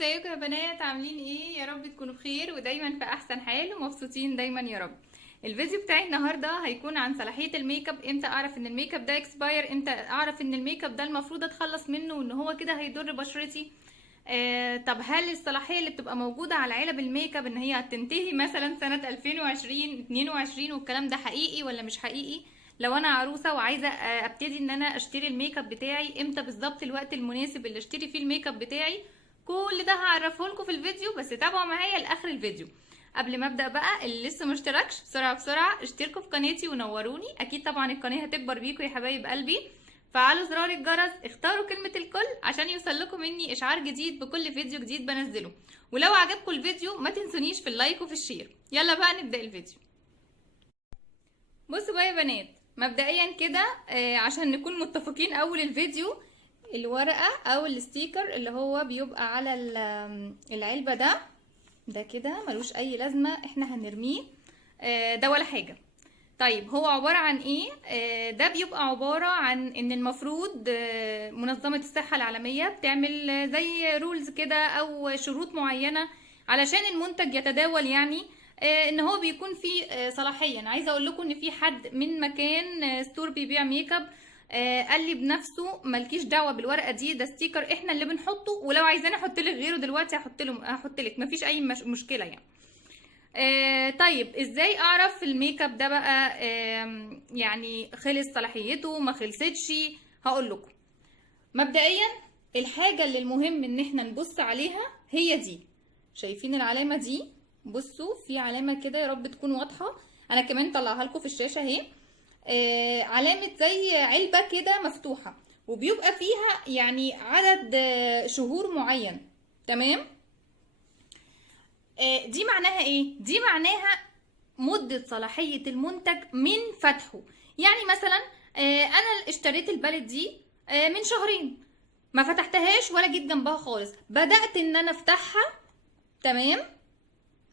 ازيكم يا بنات؟ عاملين ايه؟ يا رب تكونوا بخير ودايما في احسن حال ومبسوطين دايما يا رب. الفيديو بتاعي النهارده هيكون عن صلاحيه الميك اب. امتى اعرف ان الميك اب ده اكسباير؟ امتى اعرف ان الميك اب ده المفروض اتخلص منه وان هو كده هيضر بشرتي؟ طب هل الصلاحيه اللي بتبقى موجوده على علب الميك اب ان هي هتنتهي مثلا سنه 2020 22 والكلام ده حقيقي ولا مش حقيقي؟ لو انا عروسه وعايزه ابتدي ان انا اشتري الميك اب بتاعي، امتى بالظبط الوقت المناسب اللي اشتري فيه الميك اب بتاعي؟ كل ده هعرفه لكم في الفيديو، بس تابعوا معايا لاخر الفيديو. قبل ما ابدا بقى، اللي لسه مشتركش بسرعه بسرعه اشتركوا في قناتي ونوروني. اكيد طبعا القناه هتكبر بيكم يا حبايب قلبي. فعلوا زرار الجرس، اختاروا كلمه الكل عشان يوصلكم مني اشعار جديد بكل فيديو جديد بنزله. ولو عجبكم الفيديو ما تنسونيش في اللايك وفي الشير. يلا بقى نبدا الفيديو. بصوا بقى يا بنات، مبدئيا كده عشان نكون متفقين اول الفيديو، الورقة او الستيكر اللي هو بيبقى على العلبة ده كده ملوش اي لازمة، احنا هنرميه ده ولا حاجة. طيب هو عبارة عن ايه؟ ده بيبقى عبارة عن ان المفروض منظمة الصحة العالمية بتعمل زي رولز كده او شروط معينة علشان المنتج يتداول، يعني ان هو بيكون فيه صلاحية. انا عايزة اقول لكم ان في حد من مكان ستور بيبيع ميك اب قال لي بنفسه مالكيش دعوه بالورقه دي، ده ستيكر احنا اللي بنحطه، ولو عايزاني احط لك غيره دلوقتي هحط لك، مفيش اي مشكله يعني. طيب ازاي اعرف الميك اب ده بقى يعني خلص صلاحيته ما خلصتش؟ هقول لكم. مبدئيا الحاجه اللي المهم ان احنا نبص عليها هي دي. شايفين العلامه دي؟ بصوا في علامه كده، يا رب تكون واضحه. انا كمان طلعها لكم في الشاشه اهي. علامة زي علبة كده مفتوحة، وبيبقى فيها يعني عدد شهور معين. تمام. دي معناها ايه؟ دي معناها مدة صلاحية المنتج من فتحه. يعني مثلا انا اشتريت البالت دي من شهرين، ما فتحتهاش ولا جيت جنبها خالص، بدأت ان انا افتحها. تمام.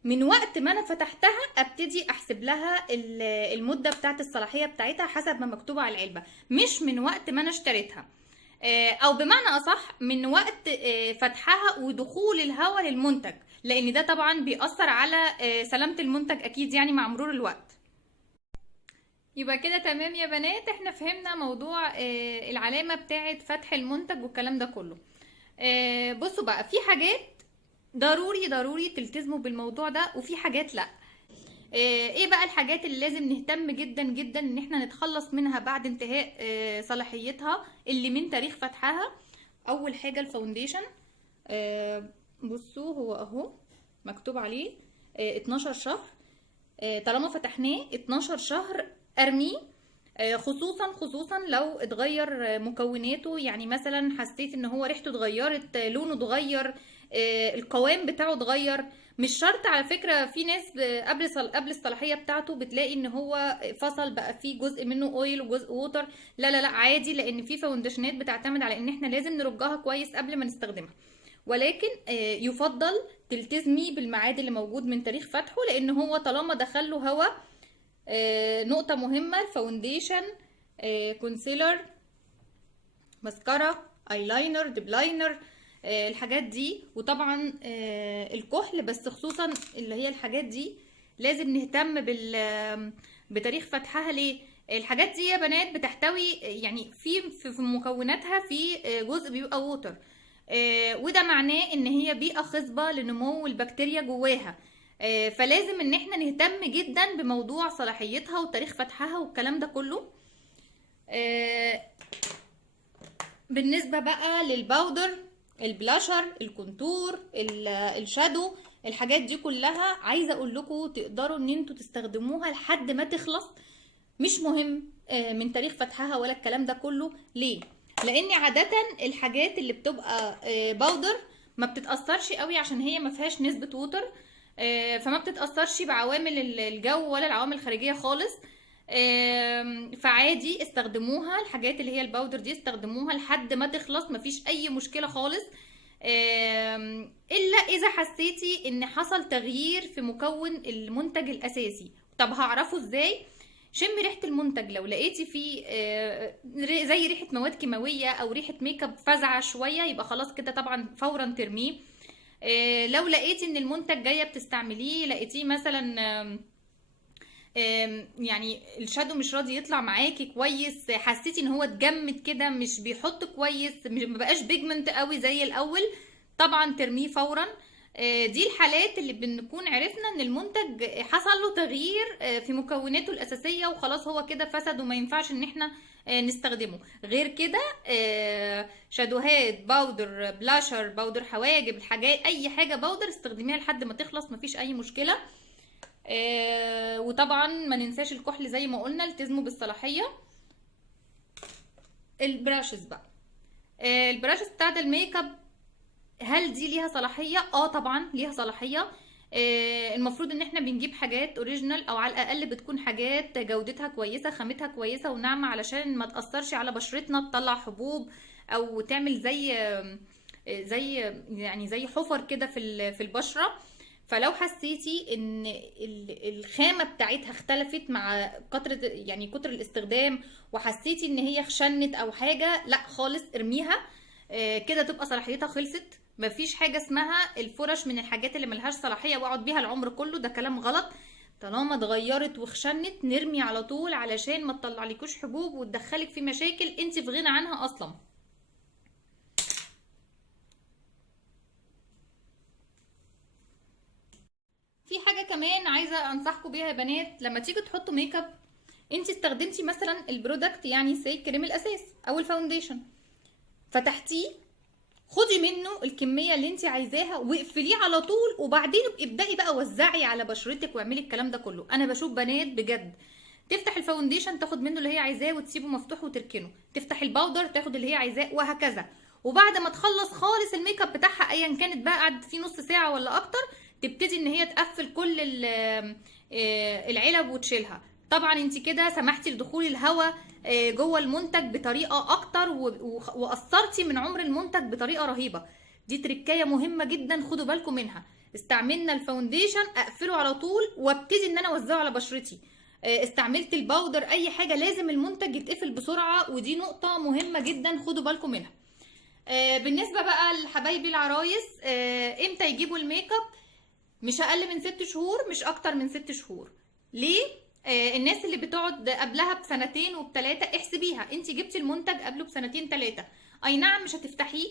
من وقت ما انا فتحتها ابتدي احسب لها المده بتاعت الصلاحيه بتاعتها حسب ما مكتوبه على العلبه، مش من وقت ما انا اشتريتها. او بمعنى اصح من وقت فتحها ودخول الهواء للمنتج، لان ده طبعا بيأثر على سلامه المنتج اكيد يعني مع مرور الوقت. يبقى كده تمام يا بنات، احنا فهمنا موضوع العلامه بتاعت فتح المنتج والكلام ده كله. بصوا بقى، في حاجات ضروري تلتزموا بالموضوع ده، وفي حاجات لا. ايه بقى الحاجات اللي لازم نهتم جدا جدا ان احنا نتخلص منها بعد انتهاء صلاحيتها اللي من تاريخ فتحها؟ اول حاجة الفاونديشن. بصوا هو اهو مكتوب عليه 12 شهر. طالما فتحناه 12 شهر ارميه. خصوصا لو اتغير مكوناته، يعني مثلا حسيت ان هو ريحته اتغيرت، لونه اتغير، القوام بتاعه اتغير. مش شرط على فكرة، في ناس قبل الصلاحية بتاعته بتلاقي ان هو فصل بقى فيه جزء منه اويل وجزء ووتر. لا عادي، لان في فاونديشنات بتعتمد على ان احنا لازم نرجها كويس قبل ما نستخدمها. ولكن يفضل تلتزمي بالميعاد اللي موجود من تاريخ فتحه، لان هو طالما دخله هوا. نقطة مهمة، الفاونديشن، كونسيلر، ماسكارا، ايلاينر، ديبلاينر، الحاجات دي، وطبعا الكحل، بس خصوصا اللي هي الحاجات دي لازم نهتم بتاريخ فتحها. ليه؟ الحاجات دي يا بنات بتحتوي يعني في مكوناتها في جزء بيبقى ووتر، وده معناه ان هي بيئة خصبة لنمو البكتيريا جواها. فلازم ان احنا نهتم جدا بموضوع صلاحيتها وتاريخ فتحها والكلام ده كله. بالنسبة بقى للباودر، البلاشر، الكونتور، الشادو، الحاجات دي كلها عايزة اقول لكم تقدروا ان انتوا تستخدموها لحد ما تخلص. مش مهم من تاريخ فتحها ولا الكلام ده كله. ليه؟ لان عادة الحاجات اللي بتبقى باودر ما بتتأثرش قوي عشان هي ما فيهاش نسبة ووتر، فما بتتأثرش بعوامل الجو ولا العوامل الخارجية خالص. فعادي استخدموها، الحاجات اللي هي الباودر دي استخدموها لحد ما تخلص، مفيش اي مشكلة خالص. الا اذا حسيتي ان حصل تغيير في مكون المنتج الاساسي. طب هعرفه ازاي؟ شمي ريحة المنتج، لو لقيتي فيه زي ريحة مواد كيماوية او ريحة ميك اب فزعة شوية، يبقى خلاص كده طبعا فورا ترميه. لو لقيتي ان المنتج جايه بتستعمليه لقيتيه مثلا يعني الشادو مش راضي يطلع معاكي كويس، حسيتي ان هو اتجمد كده، مش بيحط كويس، مبقاش بيجمنت قوي زي الاول، طبعا ترميه فورا. دي الحالات اللي بنكون عرفنا ان المنتج حصل له تغيير في مكوناته الاساسيه وخلاص هو كده فسد وما ينفعش ان احنا نستخدمه. غير كده شادوهات، باودر، بلاشر، باودر حواجب، الحاجات اي حاجه باودر استخدميها لحد ما تخلص، مفيش اي مشكله. وطبعا ما ننساش الكحل زي ما قلنا، التزموا بالصلاحيه. البراشز بقى، البراشز بتاعت الميك اب، هل دي ليها صلاحيه؟ طبعا ليها صلاحيه. المفروض ان احنا بنجيب حاجات اوريجينال، او على الاقل بتكون حاجات جودتها كويسه، خامتها كويسه وناعمه، علشان ما تاثرش على بشرتنا، تطلع حبوب او تعمل زي حفر كده في البشره. فلو حسيتي ان الخامه بتاعتها اختلفت مع كتر الاستخدام، وحسيتي ان هي خشنت او حاجه، لا خالص ارميها. كده تبقى صلاحيتها خلصت. مفيش حاجه اسمها الفرش من الحاجات اللي ملهاش صلاحيه واقعد بيها العمر كله، ده كلام غلط. طالما اتغيرت وخشنت نرمي على طول، علشان ما تطلعلكوش حبوب وتدخلك في مشاكل انت في غنى عنها اصلا. في حاجه كمان عايزه انصحكم بيها يا بنات، لما تيجي تحطوا ميك اب، انت استخدمتي مثلا البرودكت، يعني سي كريم الاساس او الفاونديشن، فتحتيه، خدي منه الكميه اللي انت عايزاها واقفليه على طول، وبعدين ابدأي بقى وزعي على بشرتك واعملي الكلام ده كله. انا بشوف بنات بجد تفتح الفاونديشن تاخد منه اللي هي عايزاه وتسيبه مفتوح وتركنه، تفتح الباودر تاخد اللي هي عايزاه، وهكذا. وبعد ما تخلص خالص الميك اب بتاعها ايا كانت بقى، قعدت فيه نص ساعه ولا اكتر، تبتدي ان هي تقفل كل العلب وتشيلها. طبعا انت كده سمحتي لدخول الهواء جوه المنتج بطريقه اكتر، وقصرتي من عمر المنتج بطريقه رهيبه. دي تركايه مهمه جدا، خدوا بالكم منها. استعملنا الفاونديشن اقفله على طول وابتدي ان انا اوزعه على بشرتي. استعملت الباودر، اي حاجه لازم المنتج يتقفل بسرعه، ودي نقطه مهمه جدا خدوا بالكم منها. بالنسبه بقى لحبايبي العرايس، امتى يجيبوا الميك اب؟ مش اقل من 6 شهور، مش اكتر من 6 شهور. ليه؟ الناس اللي بتقعد قبلها بسنتين وبتلاتة، احسبيها انت جبتي المنتج قبله بسنتين تلاتة، اي نعم مش هتفتحيه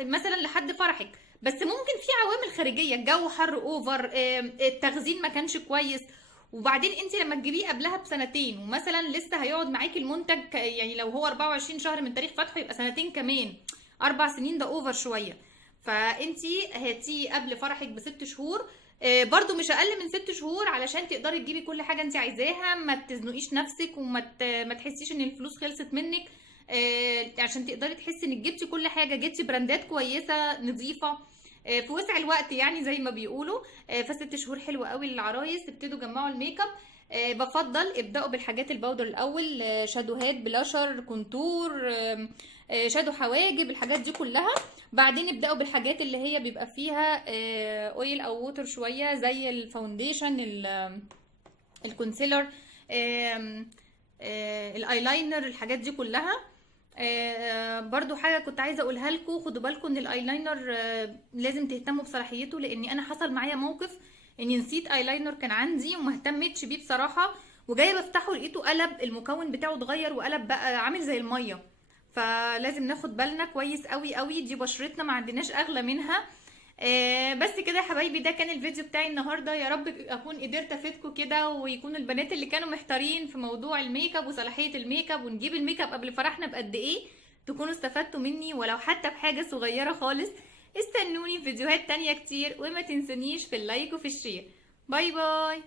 مثلا لحد فرحك، بس ممكن في عوامل خارجيه، الجو حر اوفر، التخزين ما كانش كويس. وبعدين انت لما تجيبيه قبلها بسنتين ومثلا لسه هيقعد معاكي المنتج، يعني لو هو 24 شهر من تاريخ فتحه يبقى سنتين كمان، 4 سنين ده اوفر شويه. فانتي هاتيه قبل فرحك ب6 شهور، برضو مش اقل من 6 شهور، علشان تقدري تجيبي كل حاجه انت عايزاها، ما تزنقيش نفسك ما تحسيش ان الفلوس خلصت منك، عشان تقدري تحسي انك جبتي كل حاجه، جبتي براندات كويسه نظيفه في وسع الوقت، يعني زي ما بيقولوا. ف6 شهور حلوه قوي للعرايس. ابتدوا جمعوا الميك اب. بفضل ابداوا بالحاجات الباودر الاول، شادوهات، بلاشر، كونتور، شادو حواجب، الحاجات دي كلها. بعدين ابداوا بالحاجات اللي هي بيبقى فيها اويل او ووتر شويه، زي الفاونديشن، الكونسيلر، الايلاينر، الحاجات دي كلها. برضو حاجه كنت عايزه اقولها لكم، خدوا بالكم ان الايلاينر لازم تهتموا بصلاحيته، لاني انا حصل معايا موقف اني نسيت ايلاينر كان عندي وما اهتمتش بيه بصراحه، وجايه بفتحه لقيته قلب، المكون بتاعه اتغير وقلب بقى عامل زي الميه. فلازم ناخد بالنا كويس قوي قوي، دي بشرتنا ما عندناش اغلى منها. بس كده يا حبايبي، ده كان الفيديو بتاعي النهارده. يا رب اكون قدرت افيدكم كده، ويكون البنات اللي كانوا محتارين في موضوع الميك اب وصلاحيه الميك اب ونجيب الميك اب قبل فرحنا بقد ايه، تكونوا استفدتوا مني ولو حتى بحاجه صغيره خالص. استنوني في فيديوهات تانية كتير، وما تنسونيش في اللايك وفي الشير. باي باي.